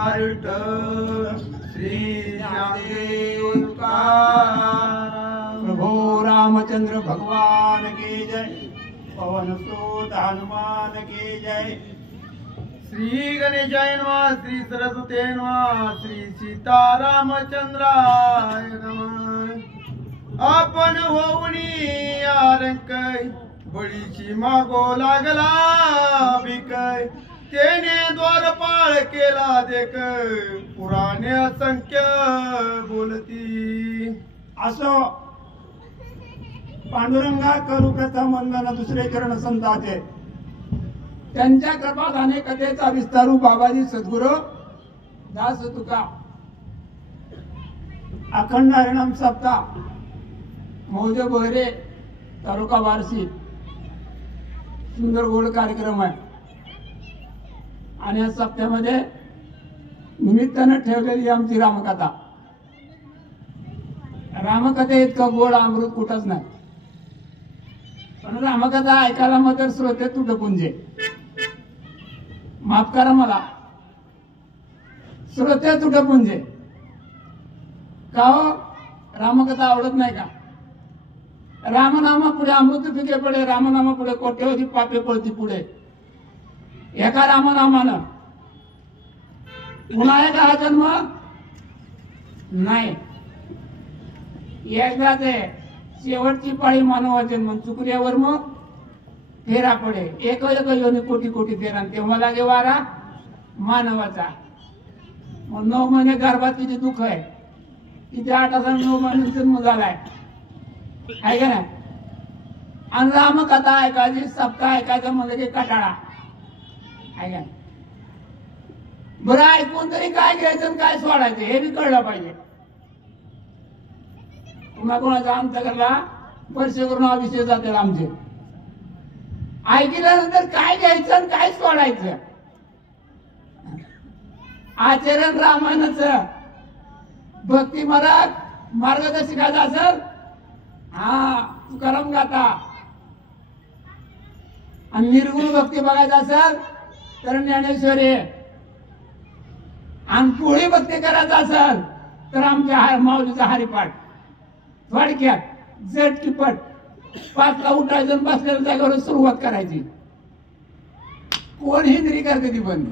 दारिष्ट श्री श्यामदेव तुकाराम। प्रभो रामचंद्र भगवान की जय। पवन सुत हनुमान की जय। श्री गणेशाय नमः, श्री सरस्वती नमः, श्री सीतारामचंद्राय नमः। आपण होऊनी आरंकय बळीची मागो लागला बिकय, तेने द्वारपाळ केला देख पुराणे असंख्य बोलती। असो पांडुरंगा करू प्रथम वंदन दुसरे चरण संताचे। त्यांच्या कृपाधाने कथेचा विस्तारू बाबाजी सद्गुरू दास तुका। अखंड हरिनाम सप्ताह मौजे बोहरे तालुका बार्शी सुंदर गोड कार्यक्रम आहे आणि या सप्त्यामध्ये निमित्तानं ठेवलेली आमची रामकथा। रामकथा इतकं गोड अमृत कुठंच नाही, पण रामकथा ऐकायला मात्र श्रोते तुटपुंजे। माफ करा मला, श्रोते तुटपुंजे का हो? रामकथा आवडत नाही का? रामनामा पुढे अमृत फिके पडे, रामनामा पुढे कोट्यवधी पापे पळती पुढे। एका रामनामानं पुन्हा एक हा जन्म नाही, एकदा ते शेवटची पाळी मानवा जन्म चुकल्यावर मग फेरा पडे। एक योनी कोटी कोटी फेरा, तेव्हा लागे वारा मानवाचा। मग 9 महिने गर्भात किती दुःख आहे, किती 8 हजार 9 महिने जन्म झालाय आहे का नाही? आणि रामकथा ऐकायची सप्ताह ऐकायचं म्हणजे की कटाळा आहे का? बरं ऐकून तरी काय घ्यायचं आणि काय सोडायचं हे बी कळलं पाहिजे। पुन्हा कोणाचा आमचा करला वर्ष करून अभिषेक जाते आमचे। ऐकल्यानंतर काय घ्यायचं आणि काय सोडायचं आचरण रामायणाचं भक्ती मार्गदर्शकाचं असेल हा तुकाराम गाथा, आणि निर्गुण भक्ती बघायचं असेल तर ज्ञानेश्वरी, आणि पोळी भक्ती करायचं असेल तर आमच्या माऊलीचा हरिपाठ। थोडक्यात झटपट 5ला उठायचं आणि बसलेल्या जागेवर सुरुवात करायची। कोण हिंद्री कर कधी पण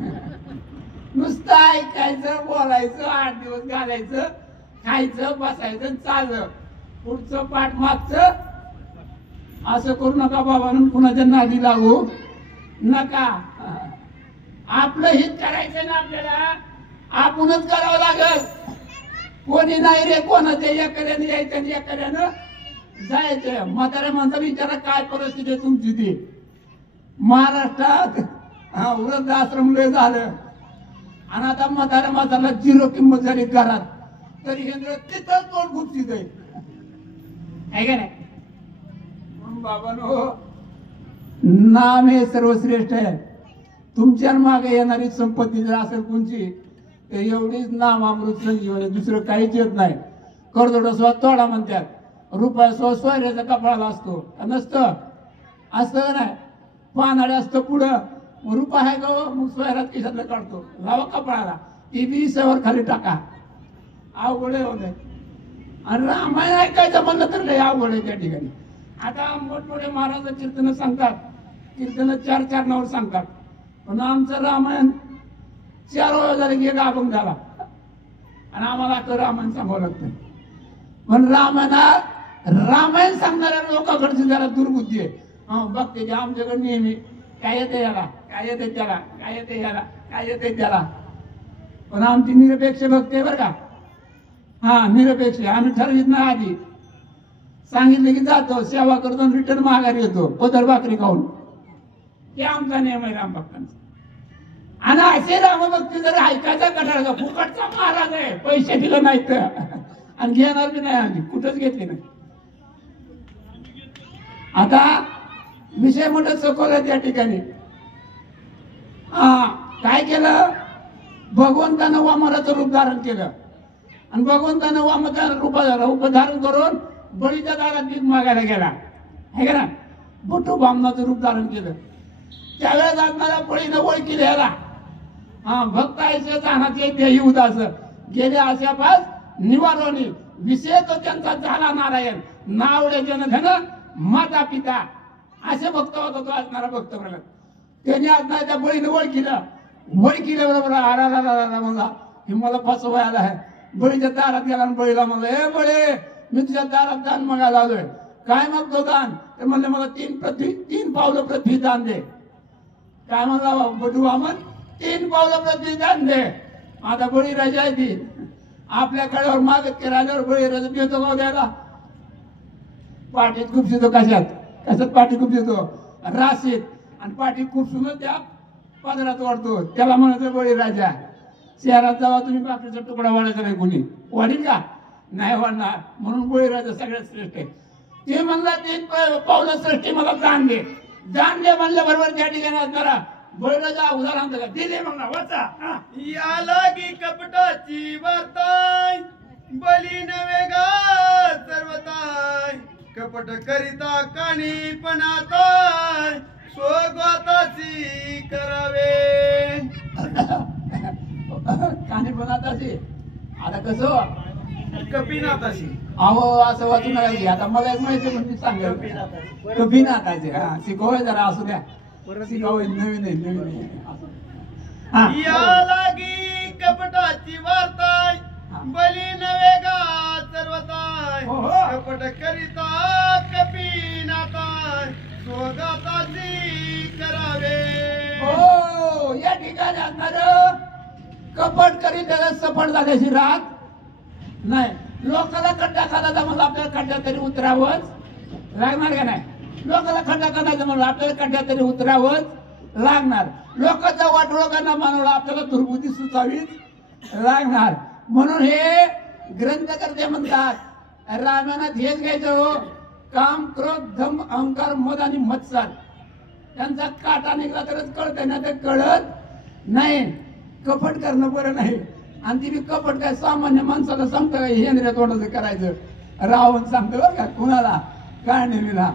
नुसतं ऐकायचं, बोलायचं, 8 दिवस घालायचं, खायचं, बसायचं, चाललं, पुढचं पाठ मागचं। असं करू नका बाबांनो, कुणाच्या नादी लागू नका। आपलं हित करायचं ना आपल्याला आपणच करावं लागल। कोणी नाही रे कोणाच्या एखाद्याने यायचं आणि एखाद्यानं जायचं। म्हाताऱ्या माणसाला विचारा काय परिस्थिती आहे तुमची ती। महाराष्ट्रात वृद्धाश्रम लय झालं आणि आता म्हाताऱ्या माणसाला 0 किंमत झाली घरात, तरी हे तिथं तोंड खुपशीत आहे का नाही? बाबांनो नाम हे सर्वश्रेष्ठ आहे। तुमच्या मागे येणारी संपत्ती जर असेल कोणची तर एवढीच नाम अमृत संजीवनी, दुसरं काहीच येत नाही। करदोडा स्वा तोडा म्हणतात, रुपया स्वा सोयऱ्याचा कपाळाला असतो नसतं, असतं नाही पानाडे असतं पुढं, रुपया आहे का मग सोयऱ्यात खिशातलं काढतो लावा कपाळाला, ती बी सवर खाली टाका, अवघड होते। आणि रामायण ऐकायचं म्हणलं तर लय अवघड आहे त्या ठिकाणी। आता मोठमोठे महाराज कीर्तन सांगतात, कीर्तन 4 नावर सांगतात, पण आमचं रामायण 4 वेळा झाले की एक अभंग झाला आणि आम्हाला आता रामायण सांगावं लागतं। पण रामायण सांगणाऱ्या लोकांकडची जरा दुर्बुद्धी आहे। बघते की आमच्याकडे नेहमी काय येते याला, काय येते त्याला, काय येते याला, काय येते त्याला, पण आमची निरपेक्ष भक्ती आहे बरं का। हा निरपेक्ष, आम्ही ठरवित नाही, आधी सांगितलं की जातो, सेवा करतो, रिटर्न माघारी येतो पदर भाकरी खाऊन। हे आमचा नियम आहे रामभक्तांचा। आणि असे रामभक्ती जर ऐकायचा कटाळ का, फुकटचा महाराज आहे, पैसे दिले नाहीत आणि घेणार बी नाही, आम्ही कुठंच घेतले नाही। आता विषय मोठा सखोल त्या ठिकाणी। काय केलं, भगवंतानं वामनाचं रूप धारण केलं आणि भगवंतानं वामनाचं रूप धारण करून बळीच्या दारात भीक मागायला गेला हे का ना, बटू बामनाचं रूप धारण केलं। त्यावेळेस असणाऱ्या बळीनं ओळखी द्यायला हा भक्तायचे जाण्याचे देही उदास गेले आशापास निवारोनी विषय तो त्यांचा झाला नारायण नावडे जनधन माता पिता असे भक्त होता तो असणारा भक्त प्रल्हाद. त्याने असणार त्या बळीने ओळखीला बरोबर आरा म्हणला हे मला फसवायला आहे. बळीच्या दारात गेला आणि बळीला म्हणलं हे बळे मी तुझ्या दारात दान मागायला आलोय. काय मागतो दान? ते म्हणले मला 3 पावलं पृथ्वी दान दे. काय म्हणला बटू वामन? 3 पावलं पृथ्वी दान दे. आता बळी राजा आहे ती आपल्या कड्यावर मागत की राजावर बळी राजा देतो का द्यायला? पाठीत खुपशितो कशात पाठी खुपशितो राशीत आणि पाठी खुपसूनच त्या पदरात वाढतो. त्याला म्हणायचं बळी राजा. शहरात जावा तुम्ही बाकरीचा तुकडा वाढायचा नाही कोणी वाढील का? नाही वाढणार. म्हणून बळी राजा सगळ्यात श्रेष्ठ आहे. ते म्हणला 3 पावलं सृष्टी मला दान दे म्हणल्या बरोबर त्या ठिकाणी असणारा बळीराजा उदाहरण दिले म्हणला वाचा. या लागी कपटाची वार्ताय बली नवे गा सर्वताय कपट करिता काणी पणाताय स्वगताची करावे. काणी पणाताची आता कसं कपिनाथाशी अहो असं वाचून नका. आता मला एक माहिती म्हणजे सांगा कपिनाथाचे हा शिकवय जरा असू द्या शिकवय नवीन आहे. या लागी कपटाची वार्ताय बली नवे गा सर्वताय कपट करिता कपिनाथाय स्वगताची करावे. हो या ठिकाणी असणार कपट करीत त्याला सफळ झाल्याशी राहत नाही. लोकांना खड्डा खायचा म्हणून आपल्याला खड्ड्यात तरी उतरावंच लागणार का नाही? लोकांना खड्डा खायचा म्हणून आपल्याला खड्ड्यात तरी उतरावंच लागणार. लोकांचा वाटोळा मानवला आपल्याला दुर्बुद्धी सुचावीच लागणार. म्हणून हे ग्रंथकर्ते म्हणतात रामायणात हेच घ्यायचं हो. काम क्रोध धम अहंकार मद आणि मत्सर त्यांचा काटा निघाला तरच कळत नाही तर कळत नाही. कपट करणं बरं नाही. आणि ती कपट काय सामान्य माणसाला सांगतं का हेंद्र तोंडाचं करायचं? रावण सांगतो बरं का कुणाला काढणीला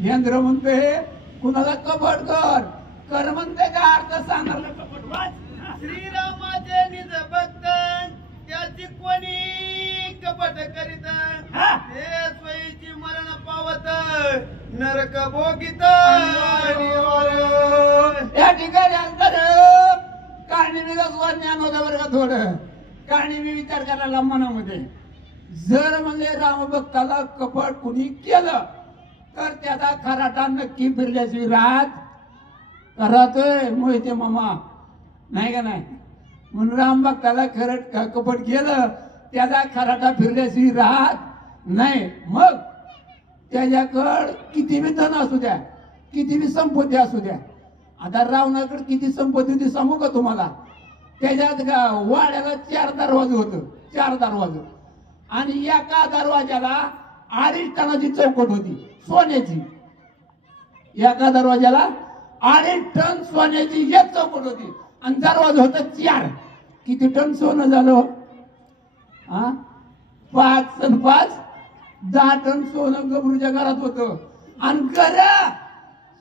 हेंद्र म्हणते कुणाला कपट कर म्हणते का अर्थ सांगणार कपट वाच. श्रीरामाचे निज भक्त त्याची कोणी कपट करीत ते स्वयंची मरण पावत नरक भोगित. या ठिकाणी अंतर कहाणी मी ज्ञान होतं बरं का थोडं. कहाणी मी विचार करायला मनामध्ये जर म्हणजे रामभक्ताला कपट कुणी केलं तर त्याचा खराटा नक्की फिरल्याची रात राहतोय मोहिते मामा नाही का नाही? म्हणून रामभक्ताला कपट केलं त्याचा खराटा फिरल्याची राहत नाही. मग त्याच्याकडं किती बी धन असू द्या किती बी संपत्ती असू द्या. आता रावणाकडे किती संपत्ती होती सांगू का तुम्हाला? त्याच्यात वाड्याला 4 दरवाजे होत 4 दरवाजे आणि एका दरवाजाला 2.5 टनाची चौकट होती सोन्याची. एका दरवाजाला 2.5 टन सोन्याची एक चौकट होती आणि दरवाजा होता 4. किती टन सोनं झालं? 5 आणि 5 10 टन सोनं गबरूच्या घरात होतं. आणि घरा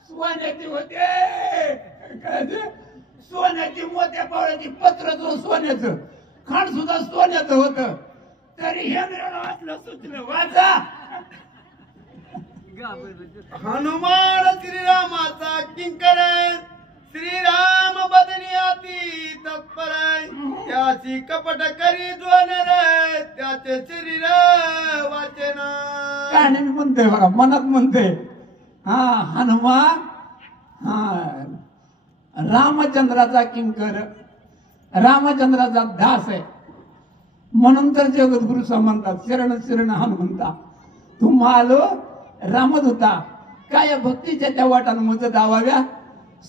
सोन्याची होते काय सोन्याची मोठ्या पावळ्याची पत्र सोन्याचं खांड सुद्धा सोन्याचं होतं. तरी हेंद्राला वाचलं सुचलं वाचा. हनुमान श्रीरामाचा किंकर श्रीराम बदनी अति तत्पर त्याची कपट करी जोनर त्याचे शरीर वाचना. काय मी म्हणतोय बघा मनात म्हणतोय हनुमान रामचंद्राचा किंकर रामचंद्राचा दास आहे. म्हणून तर जगद्गुरु म्हणतात शरण शरण हनुमंता तुम्हाला रामदूता काय भक्तीच्या त्या वाटानं मज दावाव्या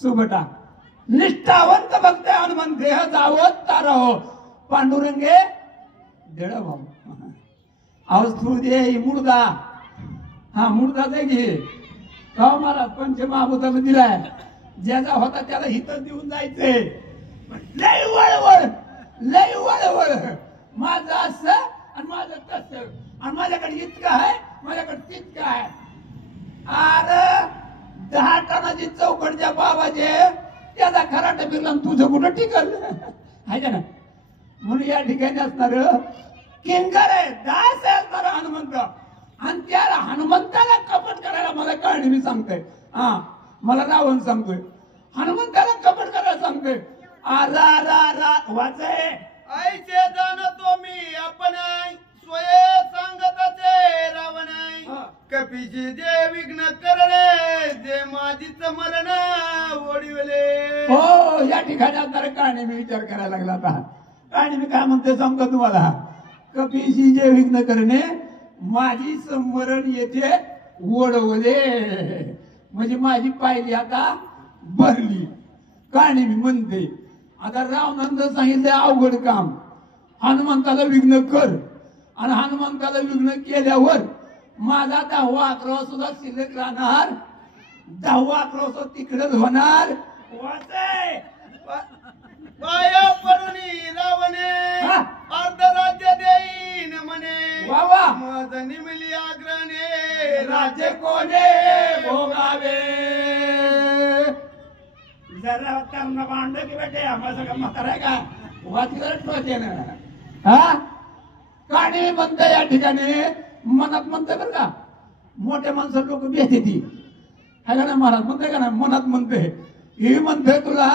सुबटा. निष्ठावंत भक्त हनुमान देह जावत ताराहो पांडुरंगे देळ भाऊ अवस्थू दे मुर्दा. मुर्दाच आहे घे का महाराज पंचमहाभूताला दिलाय. ज्याचा होता त्याला हित देऊन जायचंय. लय वळवळ माझं असं आणि माझं तसं आणि माझ्याकडे इतकं आहे माझ्याकडे तितकं आहे. अरे 10 टनाची चौकट ज्या बाबाचे त्याचा खराटा फिरला तुझं कुठं टिकल आहे का ना. म्हणून या ठिकाणी असणार किंकर आहे, दास आहे असणार हनुमंत. आणि त्या हनुमंताला कपट करायला मला कहाणी मी सांगतोय. मला रावण सांगतोय हनुमंताला कपट करायला सांगतोय. वाचे आईचे जाणतो मी आपण स्वये सांगताचे रावण कपीचे जे विघ्न करणे जे माझीच मरण ओढिवले. हो या ठिकाणी असणार कहाणी मी विचार करायला लागला. आता कहाणी मी काय म्हणते सांगतो तुम्हाला. कपीशी जे विघ्न करणे माझी स्मरण येथे ओढवले. म्हणजे माझी पायरी आता भरली. कहाणी मी म्हणते. आता रावणानं सांगितलं अवघड काम हनुमंताला विघ्न कर. आणि हनुमंताला विघ्न केल्यावर माझा 10वा 11वा सुद्धा शिल्लक राहणार. 10वा 11वा तिकडेच होणार. वाचाय पाया पडून रावणे अर्ध राज्य देईन म्हणे. वा मज निमली आग्रणे राज्य कोणे भोगावे. जरा कर्ण भांड की बेटे आम्हाला सगळं म्हातारा आहे का वाचलं ठेवते ना. कहाणी म्हणते या ठिकाणी मनात म्हणते बरं का. मोठ्या माणसं लोक भेटते ती आहे का ना. महाराज म्हणते का ना मनात म्हणते. ही म्हणते तुला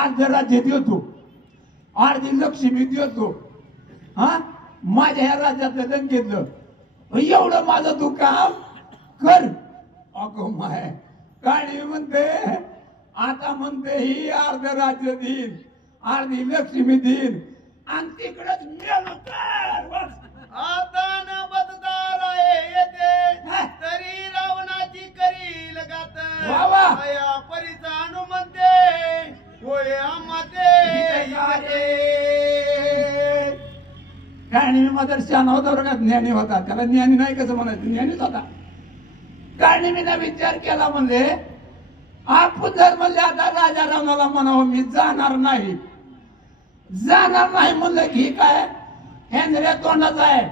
अर्ध राज्य देतो अर्धी लक्ष्मी देतो. माझ्या ह्या राज्यातलं लंकेतलं एवढं माझं तू काम कर. अगो माय कहाणी म्हणते आता म्हणते ही अर्ध राज्य देईन अर्धी लक्ष्मी देईन आणि तिकडच मेलो तर आता न बददार येते तरी रावणाची करील गात. या परीचा हनुमंते होय आमाते. कहाणी मदर शान होता बरं का. ज्ञानी होता. त्याला ज्ञानी नाही कसं म्हणायचं ज्ञानीच होता. कहाणी मी ना विचार केला म्हणले आपण जर म्हणले आता राजा रावणाला म्हणावं मी जाणार नाही म्हणलं की काय हेंद्र्या तोंडाचा आहे.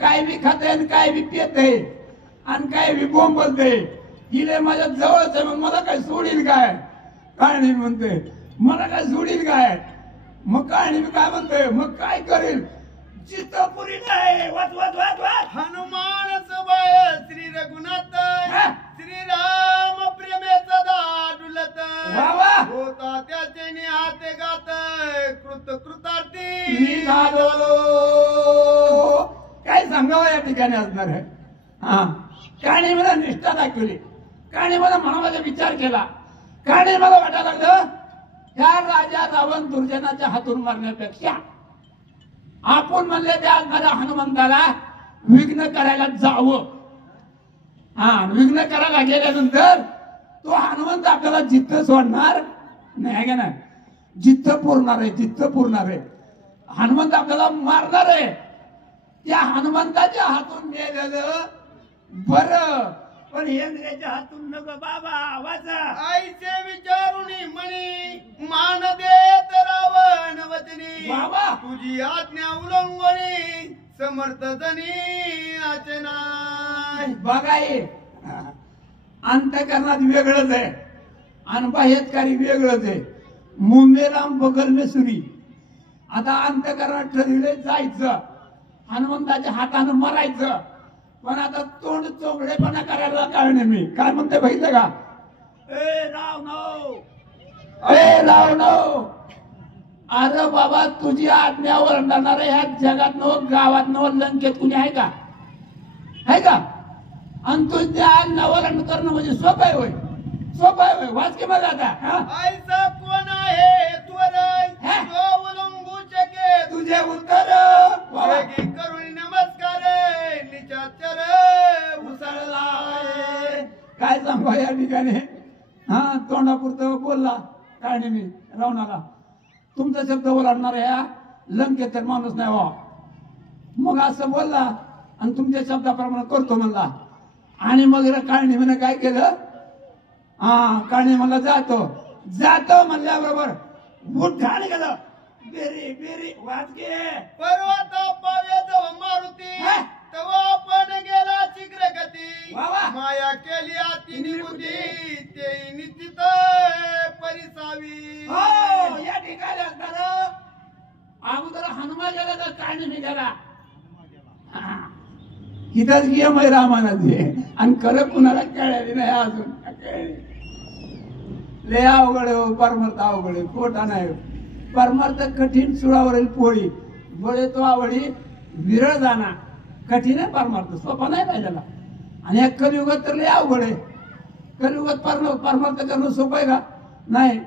काय बी खाते आणि काय बी पिते आणि काय बी बोंबलते. हिले माझ्या जवळच आहे मग मला काय सोडील काय. कहाणी म्हणते मला काय सोडील काय. मग कहाणी मी काय म्हणते मग काय करेल चित्तपुरी नाही. वाच वाच वाच वाच. हनुमान सवय श्री रघुनाथ श्रीराम प्रेमेचा दाडुलत होता त्याचे निहाते गात कृतकृतार्थी निघालो. काय सांगावं या ठिकाणी असणार आहे. कहाणी मला निष्ठा दाखवली. कहाणी मला मनामध्ये विचार केला. कहाणी मला वाटायला लागलं त्या राजा रावण दुर्जनाच्या हातून मारण्यापेक्षा आपण म्हणले त्या माझ्या हनुमंताला विघ्न करायला जावं. विघ्न करायला गेल्यानंतर तो हनुमंत आपल्याला जिद्द सोडणार नाही का ना. जिद्द पुरणार आहे. जिद्द पुरणार आहे. हनुमंत आपल्याला मारणार आहे. त्या हनुमंताच्या हातून नेलेलं बरं पण हेंद्र्याच्या हातून नको बाबा. वाचा आईचे विचारून म्हणी मान देत रावण वचनी बाबा तुझी आज्ञा उल्लंघनी समर्थ जनी आचना. बघाय अंतकरणात वेगळंच आहे आणि बाह्यकारी वेगळंच आहे. मुंबईराम बगल में सुरी. आता अंतकरणात ठरविले जायचं हनुमंताच्या हातानं मरायचं पण आता तोंड चोगडेपणा करायला कारण मी काय म्हणते बघितलं का. ए रावण अरे बाबा तुझी आज्ञा ओरडणार ह्या जगात नव गावात नव लंकेत कुणी आहे का आणि तुझ्या आज्ञा ओरड करणं म्हणजे सोपं आहे होय. सोपं आहे होय. वाच की मला आता. आईचा कोण आहे त्वर उलंघू शके तुझे उत्तर करून नमस्कार निचाचर उसळला. काय सांगू या ठिकाणी. तोंडापुरतं बोलला काय मी रावणाला तुमचा शब्द ओलांडणार ह्या लंकेत तर माणूस नाही वा. मग असं बोलला आणि तुमच्या शब्दाप्रमाणे करतो म्हणला. आणि मग काळणी म्हणे काय केलं काळणी म्हणला जातो म्हणल्याबरोबर बुठाण गेलं. बेरी बेरी वाच घे पर्वत पावे जव मारुती तवा आपण गेला शीघ्र गती वा वा. माया केली अति निवृत्ती ते निश्चित परिसावी हो या ठिकाणी असताना अगोदर हनुमान गेला तर काढणे निघाला इथंच गेम आहे रामानाची आणि खरं कुणाला कळाली नाही अजून लय अवघड आहे परमार्थ अवघड आहे खोटा नाही परमार्थ कठीण सुळावरील पोळी बळे तो आवडी विरळ जाणा कठीण आहे परमार्थ सोपा नाही पाहिजेला आणि या कलियुगात तर लय अवघड आहे कलियुगात परमार्थ करणं सोपं आहे का नाही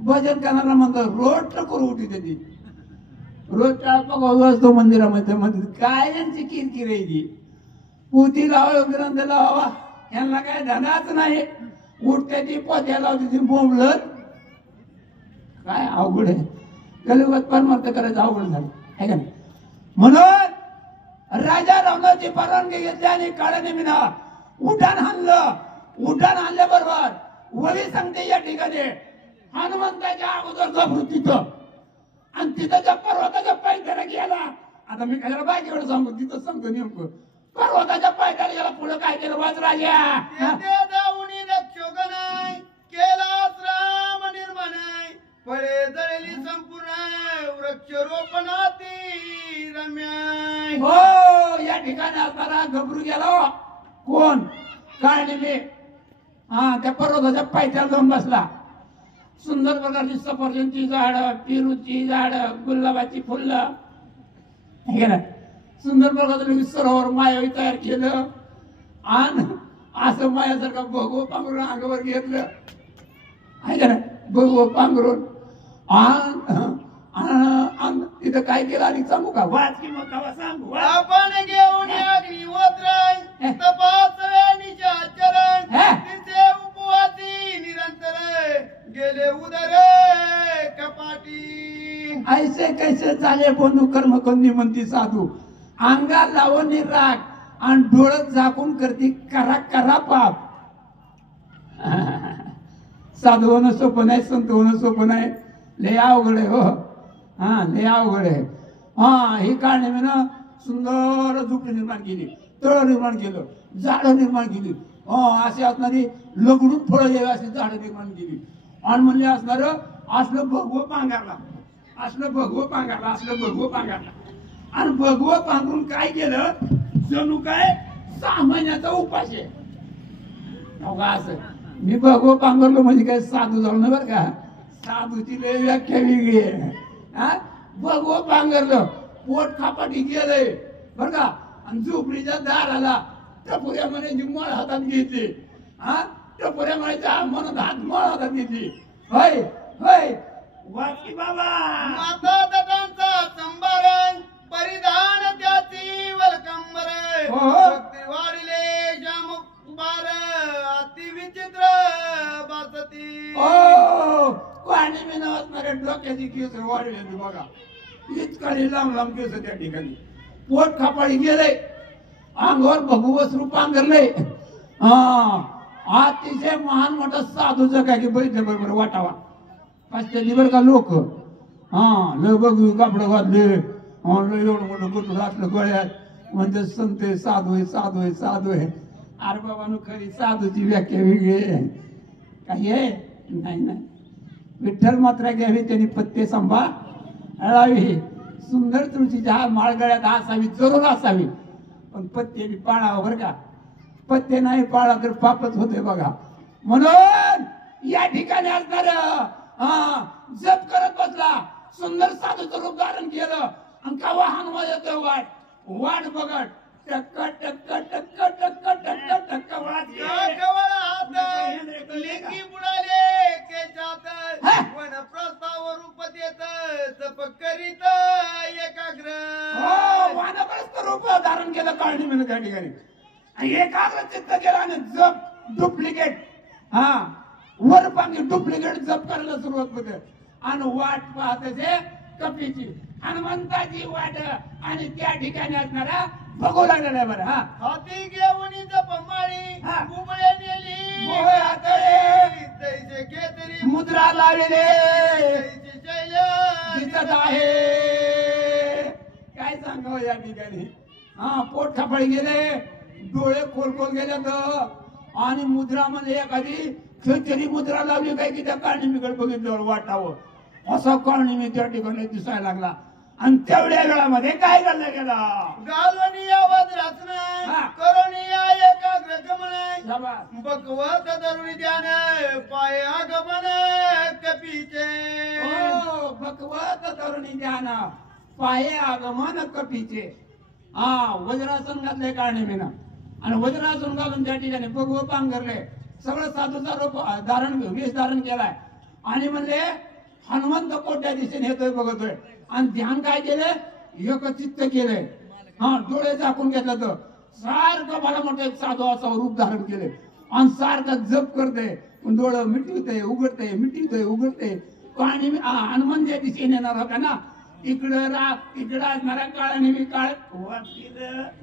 भजन करणारा म्हणतो रोज करू उठी त्याची रोज टाळपा असतो मंदिरामध्ये मध्ये काय यांची किरकिर आहे ती पोती लावा ग्रंथ लावा यांना काय धनाच नाही उठते ती पोत्या लावते ती बोंबलत काय अवघड आहे कलियुगात परमार्थ करायचं अवघड झालं आहे का नाही म्हणून राजा रावणाची परवानगी घेतली आणि काळाने मिना उड्डाण हाणल्याबरोबर वळी सांगते या ठिकाणी हनुमंताच्या अगोदर घाबरू तिथं आणि तिथं त्या पर्वताच्या पायथ्याला गेला आता मी काय बाकी एवढं सांगतो तिथं सांगतो नेमकं पर्वताच्या पायथ्याला गेला पुढे काय केलं वाच राजा केलास राम निर्माण फळे जळली संपूर्ण वृक्षरोपणाती रम्या हो या ठिकाणी असताना घबरू गेला कोण काळणी मी त्या पर्वताच्या पायथ्याला जाऊन बसला सुंदर प्रकारची सफरचंदची झाड पेरूची झाड गुलाबाची फुलं हे ना सुंदर प्रकारचं सरोवर मायावी तयार केलं आणि असं मायासारखं भगवं पांघरून अंगावर घेतलं आहे का ना भगवं पांघरून तिथं काय केलं आणि सांगू का वाच की मग कावा सांगू आपण घेऊन अग्निहोत्र तपास वेणीच्या चरण तिथे उपवासी निरंतर गेले उदर कपाटी ऐसे कैसे झाले बंधू कर्म कोणी म्हणती साधू अंगा लावून राग आणि डोळत झाकून करती करा करा पाप साधू होणं सोपं नाही संत होणं सोपं नाही लय अवघड आहे हो लय अवघड आहे ही काळणे मी ना सुंदर झोपडी निर्माण केली तळ निर्माण केलं झाडं निर्माण केली अशी असणारी लगडून फळं यावी अशी झाडं निर्माण केली आणि म्हणले असणार असलं भगवं पांघरला असलं भगवं पांघरला आणि भगवं पांघरून काय केलं जणू काय 6 महिन्याचा उपास आहे असं मी भगवं पांघरलो म्हणजे काय साधू झालो ना बरं का साधूची लय व्याख्या वेगळी आहे भगवं पांघरलं पोट खापाटी गेलंय बरं का आणि झोपडीच्या दाराला टपुऱ्या म्हणायची मळ हातात घेतली टपुऱ्या म्हणायच्या म्हणून मळ हातात घेतली होय होय वाकी बाबा माता दटांचा संभारण परिधान त्याची वलकंबर भक्ती वाढले श्यामकुमार अति विचित्र बासती पाणी मी नसणाऱ्या डोक्याची केस वाढलेली बघा इतका लांब लांब केस त्या ठिकाणी पोट खापाळी गेलंय अंगावर भगवत रूप पांघरलंय अतिशय महान मोठा साधूचं काय की बैठे बरोबर वाटावा पाचशे बर का लोक लय बघू कापड घातले लय एवढं मोठं गुटू घातलं गळ्यात म्हणजे संत साधू आहे अरे बाबा खरी साधूची व्याख्या वेगळी आहे काही आहे नाही विठ्ठल मात्रा घ्यावी त्यांनी पत्ते सांभाळावी सुंदर तुळशीची माळ गळ्यात असावी जरूर असावी पण पत्ते पाळावं बरं का पत्ते नाही पाळा तर पापच होते बघा म्हणून या ठिकाणी असणार जप करत बसला सुंदर साधूचं रूप धारण केलं आणि कवा हनुमान येतो वाट बघत टक्क टक्क टक्क टक्क टक्क टक्क लेकी बुडाले केच्यात वन प्रस्ताव रूप देत जप करीत एकाग्र वानप्रस्थ रूप धारण केलं काळणी म्हणून त्या ठिकाणी आणि एकाग्र चित्त केलं आणि जप डुप्लिकेट वर पांगी डुप्लिकेट जप करायला सुरुवात होते आणि वाट पाहत ते कपीची हनुमंताची वाट आणि त्या ठिकाणी असणारा बघू लागलेला आहे बरं हाती घेऊन जप माळी उबळे नेली मोहे हातळे तैसे केतरी मुद्रा लावले तैसे शैल दिसत आहे काय सांगावं या ठिकाणी हा पोट खापाळी गेले, डोळे खोल खोल गेले तर, आणि मुद्रा मध्ये एखादी खेचरी मुद्रा लावली काय की त्या काळनिमीकडे बघितल्यावर वाटावं असं काळनिमी त्या ठिकाणी दिसायला लागला. आणि तेवढ्या वेळामध्ये काय घडलं गेला? गालवणी आवाज रचना हा. करुणिया एकाग्र गमन शाबास. भगवत धरुणी ध्यान पाय आगमन कपीचे ओ भगवत तरुणी ध्यान पाये आगमन कपीचे. हा वज्रासन घातले काळनिमीनं, आणि वज्रासन घालून त्या ठिकाणी भगवं पांघरले, सगळं साधूचा रूप धारण वेश धारण केलाय, आणि म्हणले हनुमंत कोट्या दिशेने येतोय बघतोय. आणि ध्यान काय केलंय? एकचित्त केलंय. हा डोळे झाकून घेतलं तर सारखं मला मोठं एक साधू असं रूप धारण केले, आणि सारखं जप करते, डोळं मिटवते उघडते मिटवते उघडते. आणि हनुमान ज्या दिशेने येणार होता ना, इकडं राग तिकडं असणारा काळ नेहमी काळ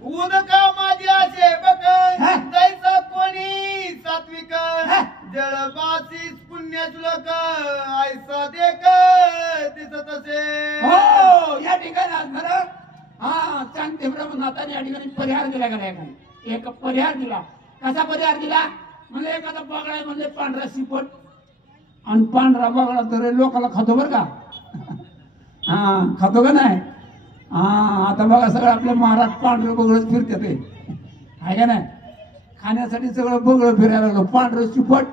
उदका माझी असे बघ हा. जायचं कोणी सात्विक हा. जळबासी पुण्य श्लोक ऐसा देख दिसत असे. हो या ठिकाणी असणार. हा शांती ब्रह्मनाथाने या ठिकाणी परिहार दिला गेला. एखादा एक परिहार दिला. कसा परिहार दिला? म्हणजे एखादा बगळा आहे म्हणजे पांढरा शिपट, आणि पांढरा बगळा तर लोकांना खातो बरं का. हा खातो का नाही? हा आता बघा सगळं आपल्या महाराज पांढरं बगळच फिरतात ते, आहे का नाही? खाण्यासाठी सगळं बगळं फिरायला लागलं. पांढरं शिपट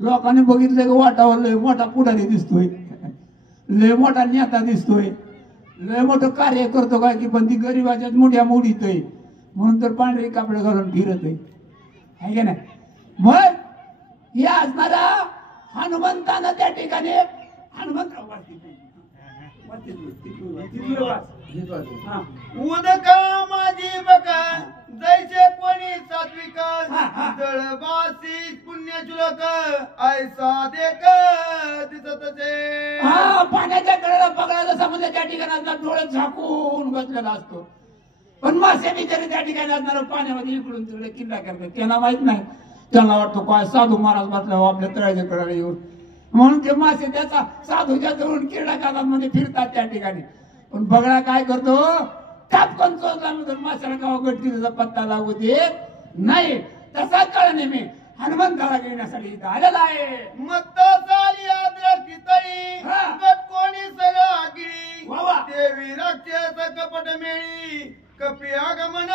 लोकांनी बघितलं की वाटावर लय मोठा पुढारी दिसतोय, लय मोठा नेता दिसतोय, लय मोठं कार्य करतो काय की, पण ती गरीबाच्याच मुठ्या मोडीतोय म्हणून तर पांढरे कापडे घालून फिरत आहे का नाही? मग या असणारा हनुमंतानं त्या ठिकाणी हनुमंतराव उदका माझी बका जैसे कोणी सात्विक हा, हा. जळबासी पुण्य श्लोक ऐसा देख दिसत असे. हा पाण्याच्या कडेला बघायला समजा त्या ठिकाणी असणार डोळे झाकून बसलेला असतो, पण मासे बिचारे त्या ठिकाणी असणार पाण्यामध्ये इकडून तिकडे किल्ला करतात. त्यांना माहित नाही, त्यांना वाटतो काय साधू महाराज बसल्यावर आपल्या तळ्याच्या कडेला येऊन, म्हणून ते मासे त्याचा साधूच्या जवळून क्रीडा कालांमध्ये फिरतात त्या ठिकाणी. पण बगळा काय करतो? टापकन चोचला म्हणून माशाला गावा गटकीचा पत्ता लागू देत नाही. तसा काळ नेहमी हनुमंताला घेण्यासाठी इथं आलेला आहे. मत्त साली आद्रष्टी तळी हा. बघ कोणी सगळं आगिळी वा वा. देवी राक्षस कपट मेळी कपी आगमन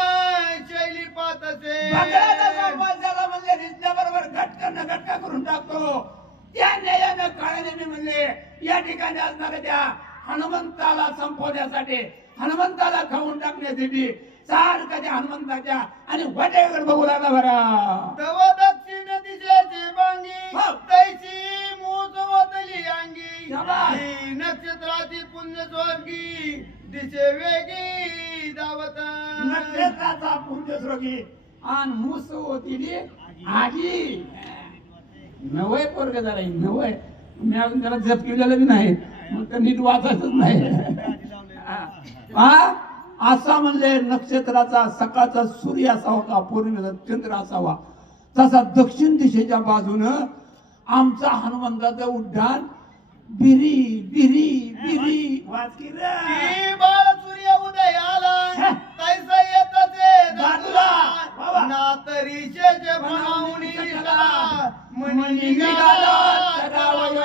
शैली पात असे. बगळ्याचा संवाद झाला म्हणजे रिजल्याबरोबर घटकांना घटका करून टाकतो. त्या न्यायानं काळ नेहमी म्हणले या ठिकाणी असणाऱ्या त्या हनुमंताला संपवण्यासाठी, हनुमंताला खाऊन टाकण्यासाठी सारखं त्या हनुमंताच्या आणि वाटेकडे बघू लागला बरा. तव दक्षिण दिशेची बांगी हो. तैसी मूस वतली अंगी शाबास. ही नक्षत्राची पुण्य स्वर्गी दिशे वेगी धावत. नक्षत्राचा पुण्यश्रोगी आणि मूस होती आगी. नवय पोरग जरा नवय, मी अजून त्याला जप केलेलं बी नाही, मग तर नीट वाचायचंच नाही. हा असा म्हणले नक्षत्राचा सकाळचा सूर्य असावा का पौर्णिमेचा चंद्र असावा, तसा दक्षिण दिशेच्या बाजूनं आमचा हनुमंताचं उड्डाण बिरी बिरी बिरी वाचकी रे. की बाळ सूर्य उदय आला हा. तैसा येतचे दादूला. बाबा. नातरीशेचे बनावणी निघाला मनी निघाला निघाला.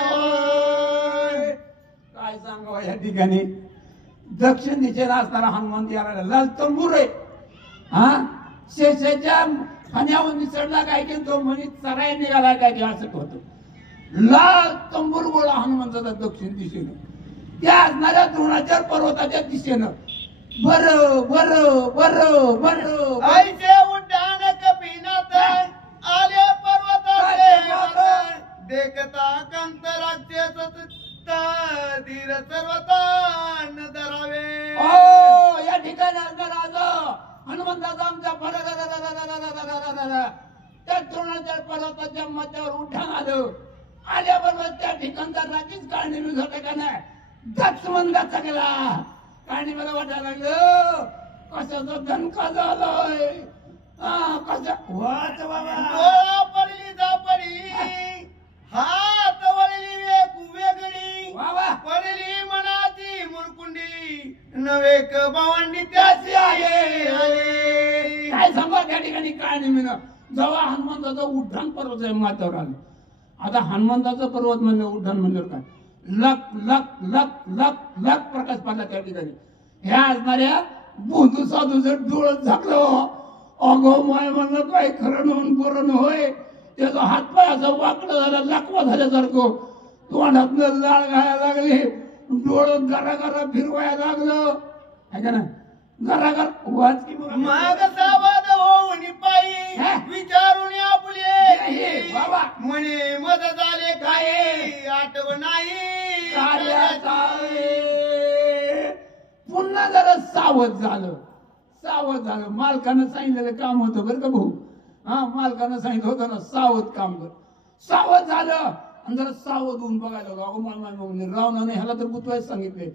काय सांगावं या ठिकाणी दक्षिण दिशेला असणारा हनुमंत याला लाल तंबूर आहे. हा शेषाच्या फण्यावर निसरला काय की तो म्हणी चराय निघाला काय की असं होतं. लाल तंबूर गोळा हनुमंताचा दक्षिण दिशेनं, त्या असणाऱ्या द्रोणाचार्य पर्वताच्या दिशेनं बर बर बर बर आईचे उड्डाण कपिनाथ आले पर्वताचे वाट. देखता कंत राक्षस धीर सर्वतान धरावे. ओ या ठिकाणी असणारा हनुमंताचा आमच्या त्या द्रोणाचार्य पर्वताच्या मध्यावर उड्डाण आलं. आल्याबरोबर त्या ठिकाणचा राखीच काळणी होता का नाही दक्षमंदाचा गेला. काळणी मला वाटायला लागलं कशाचा दणका झालाय. कशा वाच बाबा. डोळा पडली झापडी हात वळली वेगळी वा वा. पडली मनाची मुरकुंडी नवे क भावंडी त्याची आहे. काय सांगा त्या ठिकाणी काय नाही जेव्हा हनुमंताचं उड्डाण पर्वत आहे माथ्यावर आलं. आता हनुमंताचं पर्वत म्हणलं उड्डाण म्हणलं काय लख लख लख लख लख प्रकाश पडला त्या ठिकाणी. ह्या असणाऱ्या बोधू साधूचं डोळं झाकलं. अगो माय म्हणलं काय खरं नव्हून बरं होय. त्याचा हातपाय असं वाकडं झालं लाकवा झाल्यासारखं. तोंडातनं लाळ घालायला लागले. डोळं गरा फिरवायला लागलं. आहे का ना घराघर वाच की माग सावध होऊन पायी विचारून आपले बाबा म्हणे मद झाले काय आठव नाही. पुन्हा जरा सावध झालं. मालकानं सांगितलेलं काम होतं बरं का भाऊ. हा मालकानं सांगितलं होतं ना सावध काम कर. सावध झालं आणि जरा सावध होऊन बघायला लागलो. रावणाने ह्याला तर गुतवायच सांगितले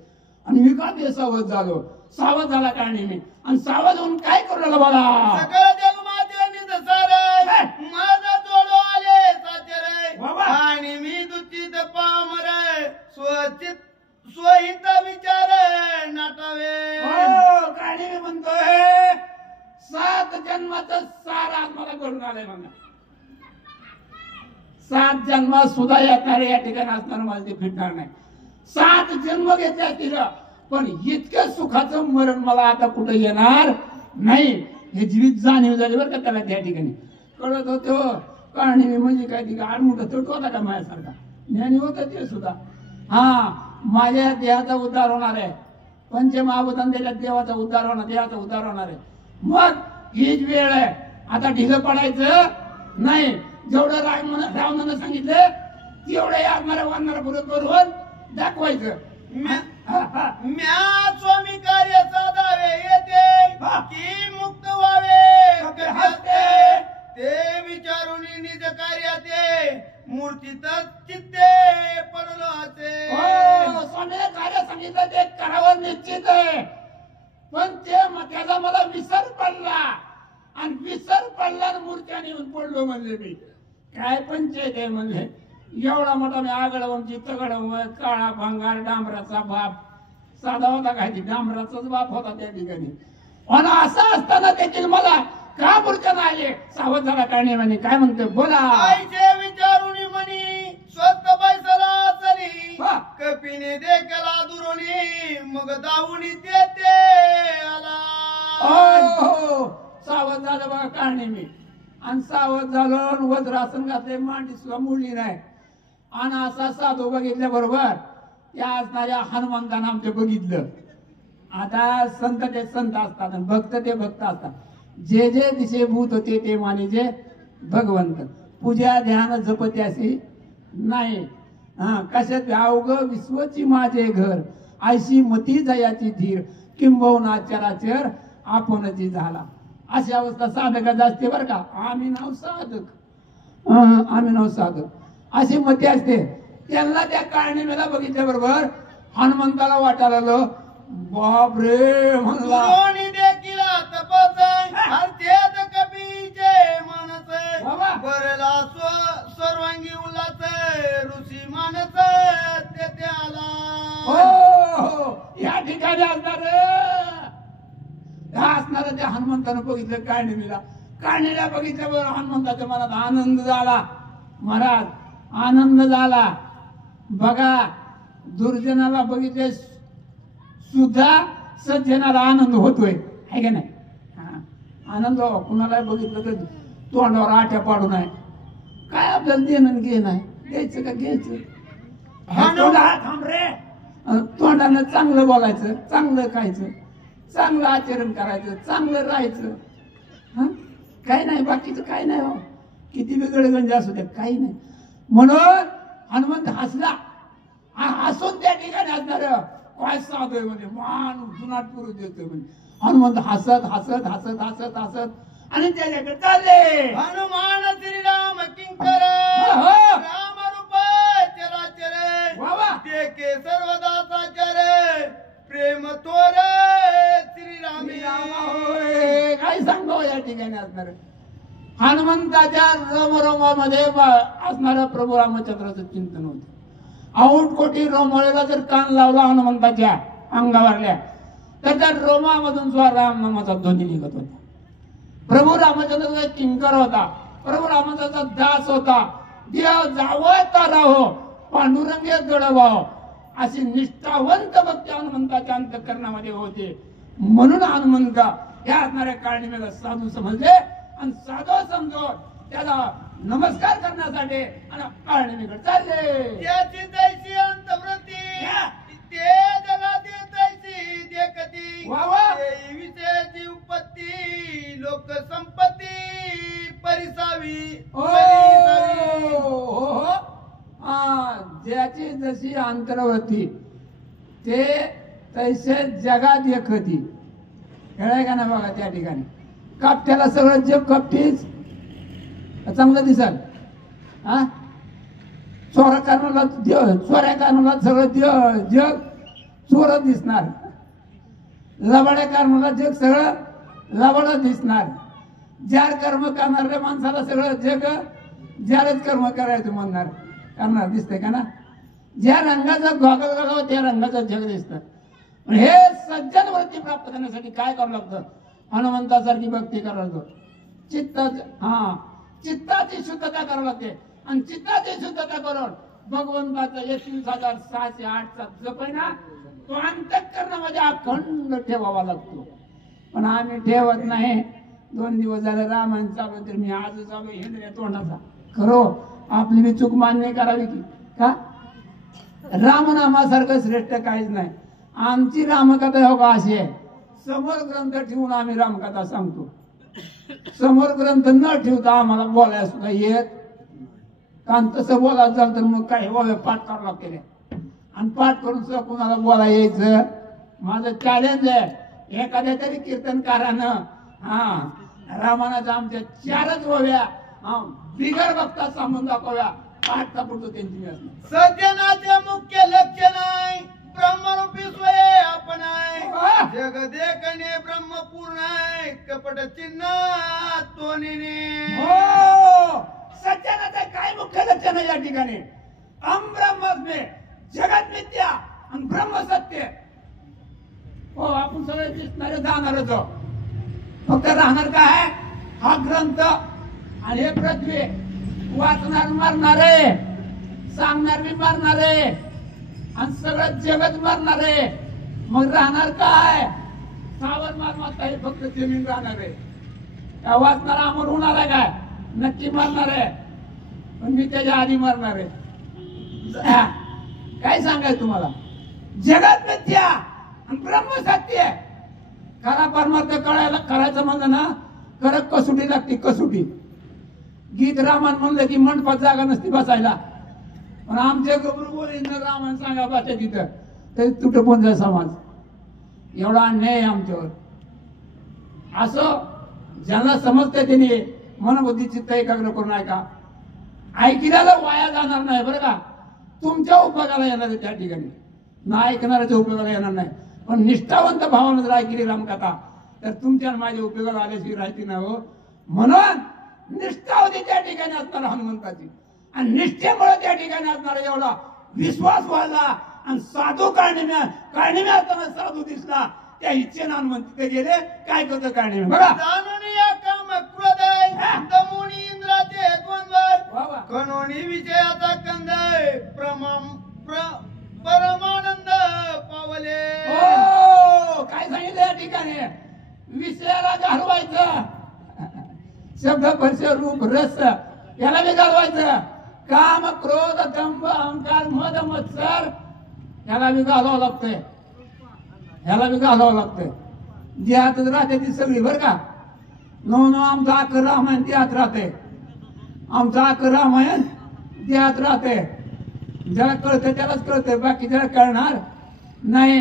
आणि मी का ते सावध झालो. सावध झाला काय नाही मी आणि सावध होऊन काय करू लागला मला. सगळं जग मातेने सारे माझा जोडो आले साचे रे बाबा. आणि मी दुचित पामर स्वहित विचार नाटावे. हो काय नाही मी म्हणतोय 7 जन्माचं सार आज मला घडून आलंय म्हणा. 7 जन्मात सुद्धा येणारे या ठिकाणी असणार मला ते फिटणार नाही. 7 जन्म घेतले असतील पण इतकं सुखाचं मरण मला आता कुठं येणार नाही. हे जीवित जाणीव झाली बरं का त्याला त्या ठिकाणी कळत होतं. कहाणी म्हणजे काय ती आडमुठ तोट होता का माझ्यासारखा ज्ञानी होतं ते सुद्धा. हा माझ्या देहाचा उद्धार होणार आहे. पंचमहाभूतान दिल्या देवाचा उद्धार होणार देहाचा उद्धार होणार आहे. मग हीच वेळ आहे आता ढिलं पडायचं नाही. जेवढं रावणानं सांगितलं तेवढं असणाऱ्या वानरा पूर्ण करून दाखवायचं. म्या स्वामी कार्य साधावे येते की मुक्त व्हावे ते विचारून निज कार्याते मूर्तीतच चित्ते पडलो असे. स्वामीने कार्य सांगितलं ते करावं निश्चित आहे. पण त्याचा मला विसर पडला आणि विसर पडला मूर्त्याने येऊन पडलो म्हणले मी. काय पंचायत आहे म्हणले. एवढा मोठा मी आगळवंची तगड काळा भंगार डांबराचा बाप साधा होता काय डांबराचाच बाप होता त्या ठिकाणी. पण असं असताना देखील मला का मूर्त्यानं आले. सावध झाला काढणे म्हणे काय म्हणते बोला. आईचे विचारून म्हणी स्वस्त पैसाला असली कपीने देखला दुरोनी मग दावणी देते आला. हो सावध झालं बघा काढणे मी आणि सावध झालं वज्रासन घातले मांडी सुद्धा मुडली नाही. आणि असा साधू बघितल्या बरोबर त्या असणाऱ्या हनुमंतानं आमच्या बघितलं. आता संत ते संत असतात आणि भक्त ते भक्त असतात. जे जे दिशे भूत होते ते मानिजे भगवंत पूजा ध्यान जपत्यासी नाही. हा कशात अवघ विश्वची माझे घर ऐशी मती जयाची धीर किंबहुना चराचर आपणची झाला. अशी अवस्था साधकात असते बरं का. आम्ही नाव साधक अशी मती असते. त्यांना त्या कारणीला बघितल्याबरोबर हनुमंताला वाटायला लागलं बाप रे म्हणला देखील कपीचे मानस बरला सर्वांगी उल्हास ऋषी मानस तेथे आला. हो या ठिकाणी असणार त्या हनुमंतानं बघितलं कारणीला बघितल्याबरोबर हनुमंताच्या मनात आनंद झाला. महाराज आनंद झाला. बघा दुर्जनाला बघितले सुद्धा सज्जनाला आनंद होतोय आहे का नाही. आनंद कुणाला बघितलं तर तोंडावर आट्या पाडू नये. काय आपल्याला देणं घेणं आहे द्यायचं का घ्यायचं. थांब रे. तोंडानं चांगलं बोलायचं चांगलं खायचं चांगलं आचरण करायचं चांगलं राहायचं. काही नाही बाकीचं काही नाही हो. किती बिघडगंज असू द्या काही नाही. म्हणून हनुमंत हसला. हसून त्या ठिकाणी असणार काय साधोय म्हणजे मान जुनाट पुरुष देतोय म्हणजे हनुमंत हसत हसत हसत हसत हसत आणि त्याच्याकडे चालले. हनुमान श्रीराम किंकर राम रूप चराचर देखे सर्वदासाचर प्रेम तोर श्रीरामी. काय सांगावं या ठिकाणी असणार हनुमंताच्या रोमरोमामध्ये असणारं प्रभू रामचंद्राचं चिंतन होतं. आऊट कोटी रोमळेला जर कान लावला हनुमंताच्या अंगावरल्या तर त्या रोमामधून सुद्धा राम नामाचा ध्वनी निघत होता. प्रभू रामचंद्राचा किंकर होता, प्रभू रामचंद्राचा दास होता. देव जावं ताराहो, पांडुरंगे जडवाव, अशी निष्ठावंत भक्ती हनुमंताच्या अंतःकरणामध्ये होते. म्हणून हनुमंत या असणाऱ्या काळनिमेला साधू समजले आणि साधू समजून त्याला नमस्कार करण्यासाठी आणि काळनिमेकडे चालले. त्याची तैसी अंतवृत्ती ते जगातील तैसी देखती वा वा. विषयाची उत्पत्ती लोकसंपत्ती परिसावी ज्याची जशी अंतर्वृत्ती ते तैसे जगात एक होती. कळाय का ना बघा त्या ठिकाणी कापट्याला सगळं जग कपटीच चांगलं दिसल. हा चोरा कारणाला चोऱ्या कारणाला सगळं जग चोर दिसणार, लबाड्या कारणाला जग सगळं लबाड दिसणार. जार कर्म करणाऱ्या माणसाला सगळं जग जारच कर्म करायचं म्हणणार करणार दिसतंय का ना. ज्या रंगाचा गॉगल घालावं त्या रंगाचं जग दिसतं. हे सज्जन वृत्ती प्राप्त करण्यासाठी काय करावं लागतं? हनुमंतासारखी भक्ती करावं लागतं. चित्ताची शुद्धता करावं लागते आणि चित्ताची शुद्धता करून भगवंताचा 31,608चा जप आहे ना तो अंतःकरणामध्ये अखंड ठेवावा लागतो. पण आम्ही ठेवत नाही. 2 दिवस झाले रामायण चालू तर मी आज चालू हेंद्र्या तोंडाचा खरो आपली मी चूक मान्य करावी की का? रामनामासारखं श्रेष्ठ काहीच नाही. आमची रामकथा हो का अशी आहे, समोर ग्रंथ ठेवून आम्ही रामकथा सांगतो. समोर ग्रंथ न ठेवता आम्हाला बोलायला सुद्धा येत. कारण तसं बोलायचं झालं तर मग काय पाठ करावं लागते आणि पाठ करून सुद्धा कुणाला बोला यायचं. माझं चॅलेंज आहे एखाद्या तरी कीर्तनकारानं रामानाचा आमच्या 4च ओव्या बिगर बघता सांगून दाखव्या. पाठ पुरतो त्यांची मी. सज्जनाचे मुख्य लक्षण आहे ब्रह्मरूपी स्वय आपण आहे. जग देखणे ब्रह्मपूर्ण आहे कपट चिन्ह तोनीने. हो सज्जनाचं काय मुख्य लक्षण आहे या ठिकाणी? अम ब्रह्मस्मे जगत मिथ्या आणि ब्रह्म सत्य. हो आपण सगळे दिसणारे जाणारच हो. फक्त राहणार काय? हा ग्रंथ आणि हे पृथ्वी वाचणार मारणारे, सांगणार बी मारणारे आणि सगळं जगत मारणारे. मग राहणार काय? सावर मालमत्ता हे फक्त जमीन राहणार आहे. त्या वाचणारा अमर होणार आहे काय? नक्की मारणार आहे. पण मी त्याच्या आधी मारणार आहे. काय सांगायचं तुम्हाला? जगात मिथ्या आणि ब्रह्म सत्य. खरा परमार्थ कळायला करायचं म्हणलं ना खरं कसोटी लागते. कसोटी गीत रामायण म्हणलं की मंडपात जागा नसती बसायला. पण आमच्या गबरू बोले रामायण सांगा बसा तिथं तरी तुट पण समाज. एवढा अन्याय आहे आमच्यावर. असं ज्यांना समजतं त्याने मनबुद्धी चित्त एकाग्र करून ऐका. ऐकण्याला वाया जाणार नाही बरं का. तुमच्या उपयोगाला येणार त्या ठिकाणी ना ऐकणाऱ्याच्या उपयोगाला येणार नाही. पण निष्ठावंत भावानं जर ऐकली रामकथा तर तुमच्या माझ्या उपयोगाला आल्याशिवाय राहते ना हो. म्हणून निष्ठा होती त्या ठिकाणी असणार हनुमंताची आणि निष्ठेमुळे त्या ठिकाणी असणारा एवढा विश्वास वाढला. आणि साधू काळनिमे असताना साधू दिसला त्या इच्छेनं हनुमंत तिथे गेले. काय करतो काळनिमे बघा. काम क्रोध दमुनी इंद्राचे द्वंद्व कणोनी विजयाचा कंद परमानंद पावले. हो काय सांगितलं या ठिकाणी? विषयाला घालवायचं. शब्द स्पर्श रूप रस याला बी घालवायचं. काम क्रोध दंभ अहंकार मद मत्सर याला बी घालावं लागतंय. ह्याला बी घालावं लागतंय. देहातच राहते ती सगळी बरं का. नो आमचं अख्खं रामायण देहात राहते. आमचं अख्खं रामायण देहात राहते. ज्याला कळतं त्यालाच कळतंय बाकी ज्याला कळणार नाही.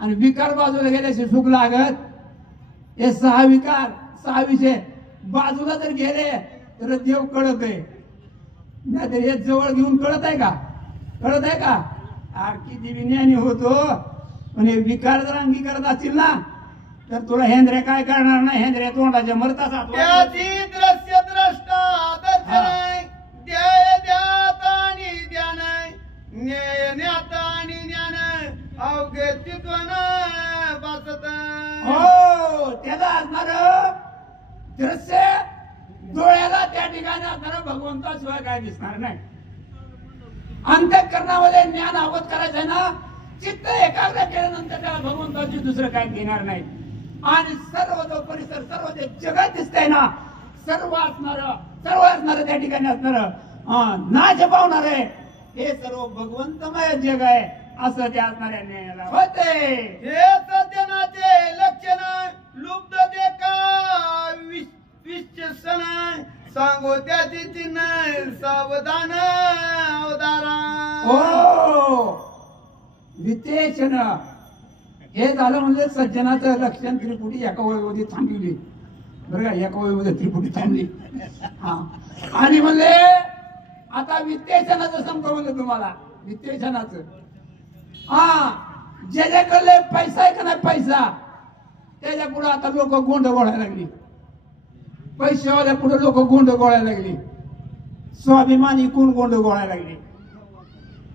आणि विकार बाजूला गेल्याशी सुख लागत. हे 6 विकार 6 विषय बाजूला जर गेले तर देव कळत आहे. नाही तर हे जवळ घेऊन कळत आहे का? कळत आहे का? आरकी देवी ज्ञानी होतो. पण हे विकार जर अंगीकारत असतील ना तर तुला हेंद्र्या काय करणार नाही. हेंद्र्या तोंडाच्या मरता त्याची दृश्य द्रष्टा दर्शन ध्याय ध्यात आणि ध्यान न्याय न्यात आणि ज्ञान अवघे चित्वन वाचत हो त्याला असणार दृश्य डोळ्याला त्या ठिकाणी असणार भगवंताशिवाय काय दिसणार नाही. अंतःकरणामध्ये ज्ञान अवगत करायचंय ना, चित्त एकाग्र केल्यानंतर त्याला भगवंताची दुसरं काय देणार नाही. आणि सर्व जो परिसर सर्व जे जगत दिसतंय ना, सर्व असणार त्या ठिकाणी असणार नाश पावणार आहे, हे सर्व भगवंतमय जग आहे असं त्या असणाऱ्या न्यायाला होते. हे सज्जनाचे लक्षण लुब्ध देखा विश्चसन सांगो त्याची चिन्ह सावधान अवतारा. हो वितेशन हे झालं म्हणजे सज्जनाचं लक्षण. त्रिपुटी एका वयमध्ये थांबली बरं का, एका वयमध्ये त्रिपुटी थांबली. हा आणि म्हणले आता वित्तेशनाचं सांगतो म्हणलं तुम्हाला. वित्तेशनाचं ज्याच्याकडे पैसा आहे का नाही, पैसा त्याच्या पुढे आता लोक गोंड गोळायला लागली. पैशावाल्या पुढे लोक गोंड गोळायला लागली. स्वाभिमानी कोण गोंड गोळायला लागली.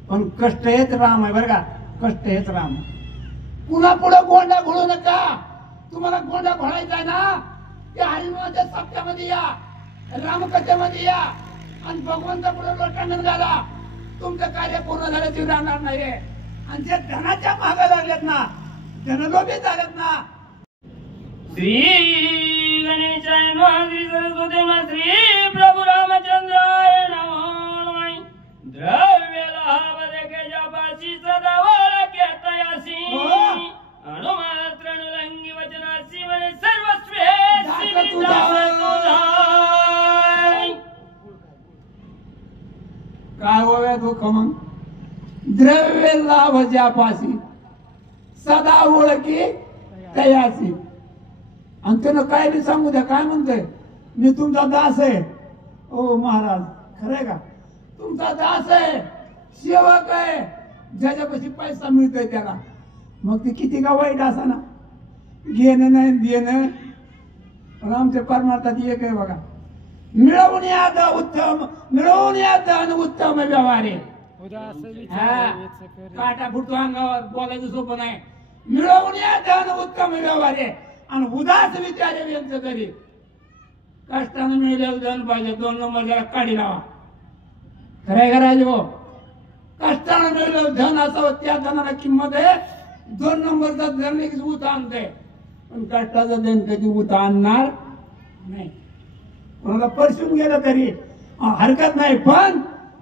पण कष्ट हेच राम आहे बरं का, कष्ट हेच राम. पुन्हा पुढे गोंडा घोळू नका. तुम्हाला गोंडा घोळायचा आहे ना, त्या हरिनामाच्या सप्त्यामध्ये या, रामकथेमध्ये या आणि भगवंता पुढे लोटांगण घाला. तुमचं कार्य पूर्ण झाल्याची राहणार नाहीये. आणि जे धनाच्या मागा लागलेत ना, धनलोभी झालेत ना. श्री गणेशाय नमः, श्री सरस्वती नमः, श्री प्रभु रामचंद्राय नमः. द्रव्य लाभ देखेजा पाशी सदा वळके तयासी. अणुमात्र अनुलंगी वचनासी वने सर्वस्वे काय होव्या दुःख मग. द्रव्य लाभ ज्यापासी सदा ओळखी तयासी. आणि त्यानं काय बी सांगू द्या, काय म्हणतोय, मी तुमचा दास आहे. ओ महाराज खरंय का, तुमचा दास आहे, सेवक आहे. ज्याच्यापाशी पैसा मिळतोय त्याला मग ती किती का वाईट असा ना, घेणं नाही देणं. पण आमच्या परमार्थात एक आहे बघा, मिळवून याद उत्तम, मिळवून याद आणि उत्तम व्यवहार आहे. काटा फुटतो अंगावर, बोलायचं सोपं नाही. मिळवून याद आणि उत्तम व्यवहार आहे. आणि उदास विचारे व्यक्त करी. कष्टाने मिळलेलं धन पाहिजे, 2 नंबर जरा काढी लावा. खरंय का राजे भाऊ, कष्टाने मिळलेलं धन असावं, त्या धनाला किंमत आहे. 2 नंबरचा धन लगेच उत आणतंय, पण कष्टाचं धन कधी उत आणणार नाही. कोणाला परसून गेलं तरी हरकत नाही, पण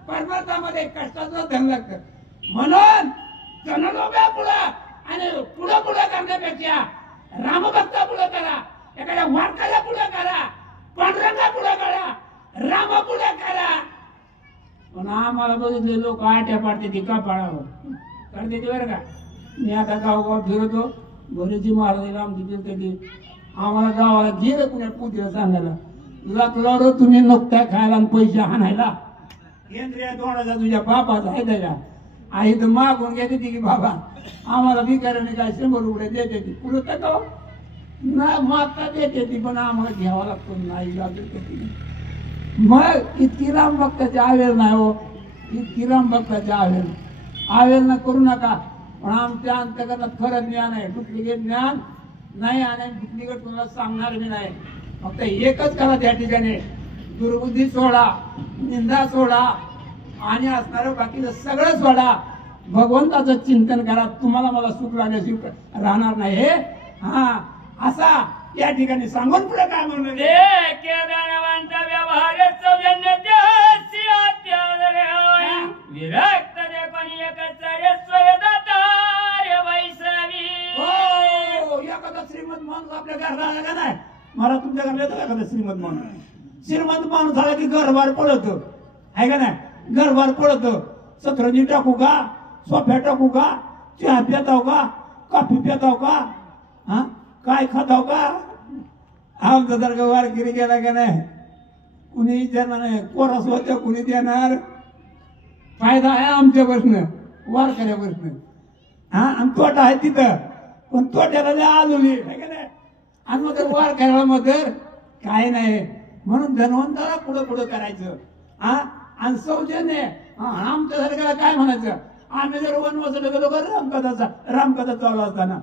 परमार्थामध्ये कष्टाचं धन लागतं. म्हणून धनलोभ्या पुढं आणि पुढं करण्यापेक्षा रामभक्ता पुढे करा, एखाद्या वारकाला पुढे करा, पांडुरंगा पुढे करा, रामा पुढे करा. पण आम्हाला बघितले लोक आट्या पाडते ती का पाडावं करते ती बरं का. मी आता गावगाव फिरतो, बरेचशी महाराजाला आमची कधी आम्हाला गावाला गेलं पुण्या पुतीला सांगायला, लागलो तुम्ही नुकत्या खायला आणि पैसे हाणायला. केंद्रीय तोंडाचा तुझ्या बापाचा आहे त्याच्या आई तर मागून घेते ती की बाबा आम्हाला भिकाऱ्याने काय 100 रुपये देते ती. पुढे का नाही मागता देते ती, पण आम्हाला घ्यावा लागतो. नाही मग इतकी राम भक्ताची आवेल नाही हो, इतकी राम भक्ताची आवेल ना करू नका. पण आमच्या अंतर्गत खरं ज्ञान आहे, डुप्लिकेट ज्ञान नाही. आणि डुप्लिकेट तुम्हाला सांगणार मी नाही. फक्त एकच करा त्या ठिकाणी, दुर्बुद्धी सोडा, निंदा सोडा आणि असणारं बाकीचं सगळं सोडा. भगवंताचं चिंतन करा, तुम्हाला मला सुख लागण्याशिवाय राहणार नाही. हा असा या ठिकाणी सांगून पुढे काय म्हणून दानवांचा व्यवहार सौजन्य विरक्त देखोनी एकचार्य स्वयदातार्य वैष्णवी. हो एखादा श्रीमंत माणूस आपल्या घरात आला का नाही, मला तुमच्या घरात येतो एखादा श्रीमंत माणूस. श्रीमंत माणूस झाला की घरबार पडतो आहे का नाही, घरबार पडतो. सतरंजी टाकू का, सोफ्या टाकू का, चहा पिताव का, कॉफी पिताव का, हा काय खाताव का. आमचा जर का वारकिरी गेला का नाही, कुणी विचारणार नाही. कोरस होत्या कुणी देणार. फायदा आहे आमच्या प्रश्न, वारकऱ्या प्रश्न. हा आणि तोटा आहे तिथं, पण तोट्याला लय आलोली आहे का नाही. आणि मग वारकऱ्याला मग काय नाही. म्हणून धनवंताला पुढं करायचं. हा आणि सौजन्य आमच्या सारख्याला काय म्हणायचं. आम्ही जर वनवासाला गेलो का रामकथा चालू असताना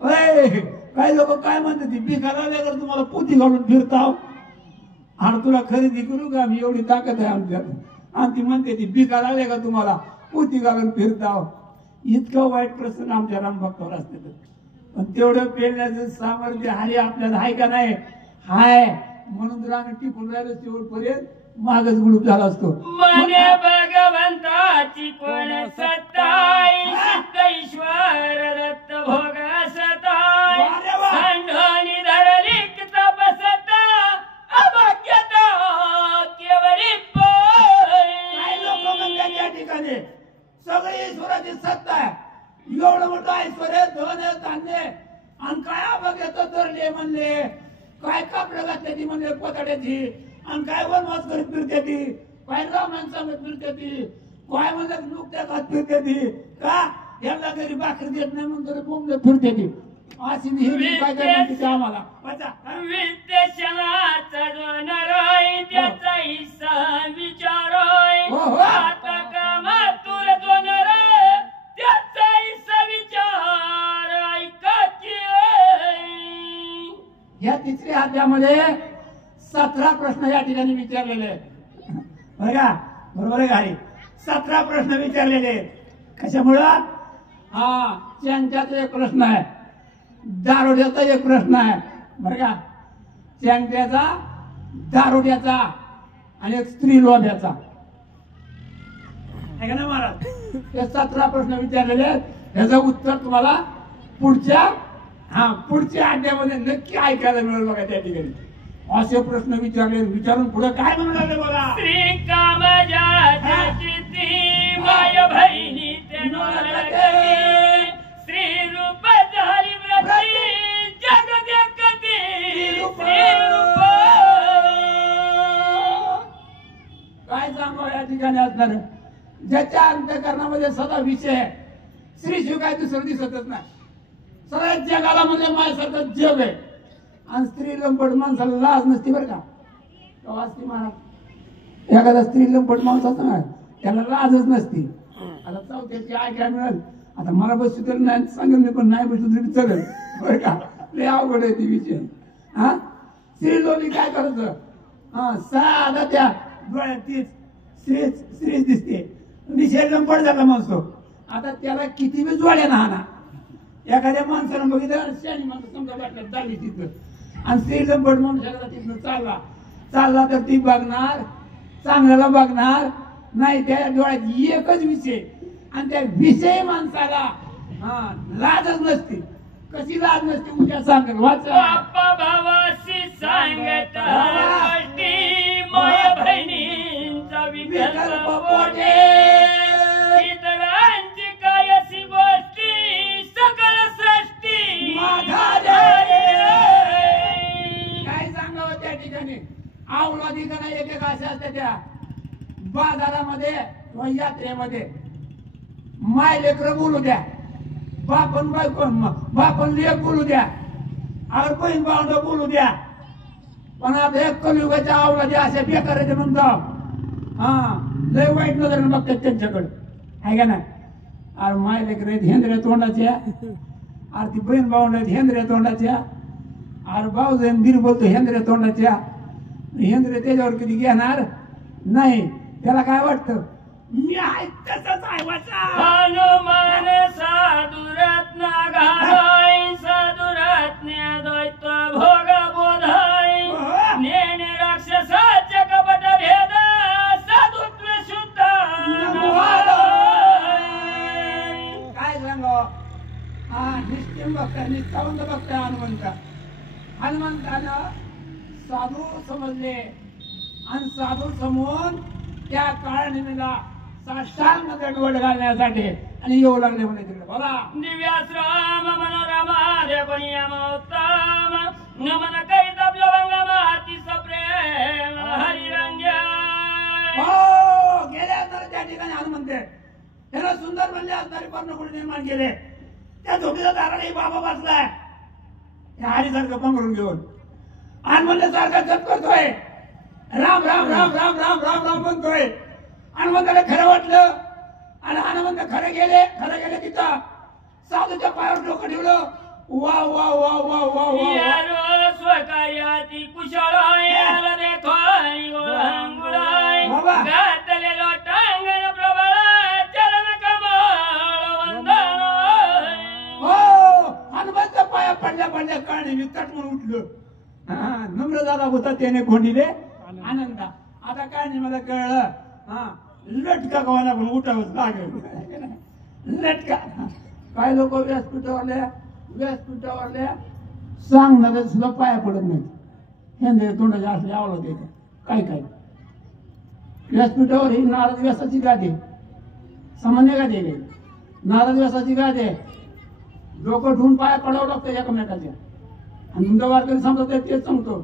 काही लोक काय म्हणतात ती भिकार आल्याकडे तुम्हाला पोती घालून फिरताव आणि तुला खरेदी करू का आम्ही एवढी ताकद आहे आमच्यात आणि ती म्हणते ती भिकार आले का तुम्हाला पोती घालून फिरताव. इतकं वाईट प्रसंग आमच्या रामभक्तावर असते पण तेवढं पेलण्याचं सामर्थ्य हरी आपल्याला हाय का नाही हाय म्हणून जर आम्ही टिकून राहिलो शेवटपर्यंत मागच गुडूप झाला असतो. मने भगवंताची कोण सत्ताई सिद्ध ईश्वर दत्त भोग सताई सांडोनी धरली तपसता अभाग्यता केवळी काय लोक म्हणतात या ठिकाणी सगळी ईश्वराची सत्ता आहे एवढं मोठं ऐश्वर्य धन धान्य आणि काय अभाग्यता धरले म्हणले काय कापडं घातले ती म्हणले पोताड्याची आणि काय वनवास करीत फिरते ती काय रामायण सांगत फिरते ती काय म्हणलं नुकत्या खात फिरते ती का यांना घरी भाकरी देत नाही म्हणून तरी बोंबलं फिरते ती अशी नेहमी काय काय म्हणते आम्हाला विद्यशनाचा जो नराय त्याचा हिस्सा विचारोय आता कामातूर जो नराय त्याचा हिस्सा विचार ऐका की या तिसऱ्या अध्यायामध्ये 17 प्रश्न या ठिकाणी विचारलेले आहेत बरं का बरोबर आहे गाडी 17 प्रश्न विचारलेले आहेत कशामुळं चॅंगट्याचा एक प्रश्न आहे दारुड्याचा एक प्रश्न आहे बरं का चॅंगट्याचा दारुड्याचा आणि एक स्त्री लोभ्याचा आहे का ना महाराज हे 17 प्रश्न विचारलेले आहेत याचं उत्तर तुम्हाला पुढच्या अध्यायामध्ये नक्की ऐकायला मिळेल बघा त्या ठिकाणी असे प्रश्न विचारून पुढे काय म्हणून राहिले बघा श्री कामजाची ती माय बहिणी श्री रूप झाली व्रती जग देखती काय सांगावं या ठिकाणी असणार ज्याच्या अंतःकरणामध्ये सदा विषय आहे श्री शिव काय दुसरं दिसतच नाही सगळ्या जगाला म्हणजे माझ्यासारखं जग आहे आणि स्त्री लंपट माणसाला लाज नसती बरं का वाचती महाराज एखादा स्त्री लंपट माणसाचा ना त्याला लाजच नसती. आता चौथ्याची ऐकाय मिळेल आता मला बसू तर नाही सांगेल मी पण नाही बसू तरी चालेल बरं का लय अवघड आहे ती विषय स्त्री लोणी काय करायचं साधा त्या डोळ्यात तीच स्त्रीच दिसते विषय लंपट झाला माणसो आता त्याला किती बी जोड्या ना ना एखाद्या माणसानं बघितलं शाणी माणसं समजा वाटलं चालली तिथं आणि स्त्री लंपट माणसाला तिथनं चालला तर ती बघणार चांगल्याला बघणार नाही त्या डोळ्यात एकच विषय आणि त्या विषय माणसाला लाजच नसते कशी लाज नसते उद्या सांगेल बाप्पा भावाशी सांगत माय बहिणींचा विकल्प पोटे इतरांची कायसी गोष्टी सकल सृष्टी काय सांगावं त्या ठिकाणी आवला ठिकाणी एक अशा असते त्या बाजारामध्ये किंवा यात्रेमध्ये माय लेकर बोलू द्या बापन बापन लेख बोलू द्या और बहीण भावंड बोलू द्या पण आता एक कलियुगाच्या आवला द्या अशा बेकाराचे म्हणतो लय वाईट नजर बघतात त्यांच्याकडे आहे का ना अरे माय लेकर आहेत हेंद्र्या तोंडाच्या अरे ती बहीण भावंड आहेत हेंद्र्या तोंडाच्या अरे भाऊजन बीर बोलतो हेंद्र्या तोंडाच्या हेंद्रे त्याच्यावर कधी घेणार नाही त्याला काय वाटतं मी आहे तसंच आहे हनुमान साधुरत्न घालाय साधुरत्न द्वैत भोग बोधाय नेने राक्षसाचे कपट भेद साधुत्व शुद्ध काय सांगावं निश्चिम भक्त निष्ठावंत भक्त हनुमंतानं साधू समजले आणि साधू समून त्या काळनिमीला साष्टांग दंडवट घालण्यासाठी आणि येऊ लागले म्हणे तिकडे बोला दिव्याश्राम मनोरमा देवनियम उत्तम नमन करीत आपलं माती सप्रेम हरिरंग्या गेले असणारे त्या ठिकाणी हनुमंते त्याला सुंदर म्हणले असणारे पर्णकुळ निर्माण केले त्या झोपीच्या दाराने बाबा बसलाय त्या हरीसारखं पंघरून घेऊन आणि म्हणलं सारखा जप करतोय राम राम राम राम राम राम राम म्हणतोय हनुमंताला खरं वाटलं आणि हनुमंत खरं गेले तिथं साधूच्या पायावर डोकं ठेवलं वा वा वा वा वा वा यारो स्वकार्याती कुशळ याला देखो अंगुळाय बाबा. घातलेलो टांगण प्रबळ चलन कमळ वंदन हो हनुमंत पाया पडल्या पडल्या काळी मी तटमून उठलो नम्र झाला होता त्याने कोंडीले आनंदा आता काय नाही मला कळलं लटका गव्हाला पण उठावंच लागेल लटका काय लोक व्यासपीठावरल्या सांगणार सुद्धा पाया पडत नाही हे तोंडाच्या असले आवडत येते काय काय व्यासपीठावर ही नारद व्यासाची गादी सामान्य गादी आहे नारद व्यासाची गादी आहे डोकं ठेवून पाया पडावं लागतं एकमेकाच्या आणि तुमच्या वारकरी समजत आहे तेच सांगतो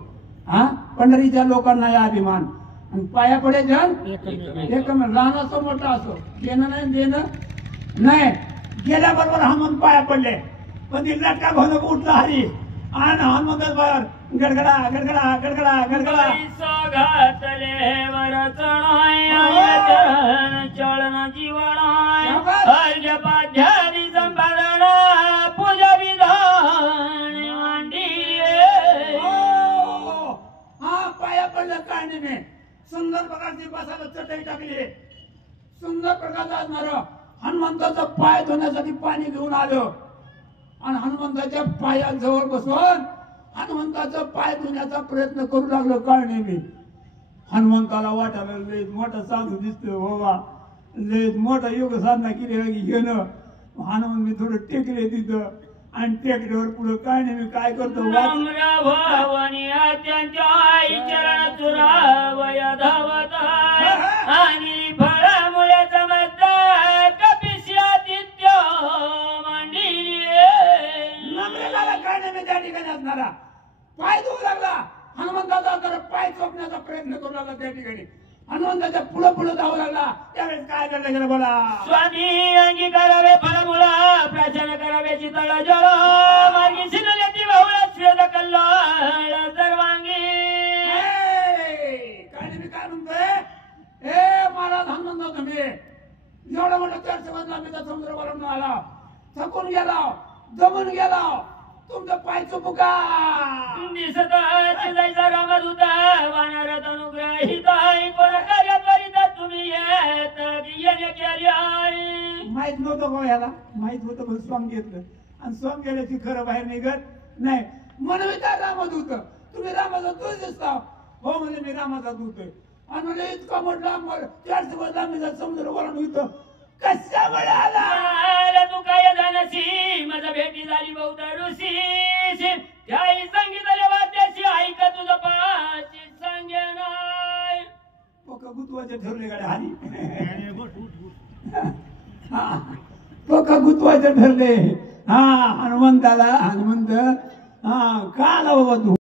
हा पंढरीच्या लोकांना या अभिमान आणि पाया पडे जन एकमेक लहान असो मोठा असो देणं नाही देणं नाही गेल्याबरोबर हनुमान पाया पडले पण ती लटका घेऊन उठला हरी आणि हनुमंत बाहेर गडगडा गडगडा गडगडा गडगडा घातले वरचणाय चरण चळण जीवनाय अर्घ्य पाध्यादी संपादन पूजा विधान मांडिले हा पाया पडलं काय नाही सुंदर प्रकारची बसायला चटई टाकली सुंदर प्रकारचा असणार हनुमंताचा पाय धुण्यासाठी पाणी घेऊन आलो आणि हनुमंताच्या पायाजवळ बसून हनुमंताचा पाय धुण्याचा प्रयत्न करू लागलो काय नाही मी हनुमंताला वाटायला लय मोठा साधू दिसतोय बाबा लय मोठा योग साधना केली घेणं हनुमान मी थोडं टेकले तिथं आणि टेकड्यावर पुढे काय नाही मी काय करतो चरण चुरावय धावत आणि फळा मुळे चमत कपिशादित्य काय नाही मी त्या ठिकाणी असणारा पाय धुवू लागला हनुमंताचा जरा पाय चोपण्याचा प्रयत्न करू लागला त्या ठिकाणी हनुमंताच्या पुढे पुढे जाऊ लागला त्यावेळेस काय करलं गेलं बोला स्वामी अंगी करावे फळमुळा प्राचन करावे चितळ जळ मार्गी शिनल्याची बहुळा श्वेत कल्लाळ सर्वांगी काय नाही मी काय म्हणतोय ए महाराज हनुमंत तुम्ही एवढा मोठा 400 मधला मी त्या समुद्र वरून आला थकून गेला जमून गेला तुमचं पाय चुकू का दिसत जायचा रामदूत वानरात अनुग्रहित कोण कार्य करीत तुम्ही येत येणे केली माहित नव्हतं का याला माहित होतं पण स्वाम घेतलं आणि स्वाम गेल्याची खरं बाहेर निघत नाही म्हणून विचार रामदूत तुम्ही रामाचा दूत दिसता हो म्हणजे मी रामाचा दूत आहे आणि म्हणजे इतका मोठा 400 मधला मी समुद्र वरून इथं कशामुळे आला तू काय जानसी माझा भेटी झाली बहुत ऋषी त्याही सांगितले वाद्याशी ऐक तुझं पाशी सांगे नाही गुतवाचे ठरले गाड्या हानी गुतवाचे ठरले हा हनुमंत हा का आला बाबा तू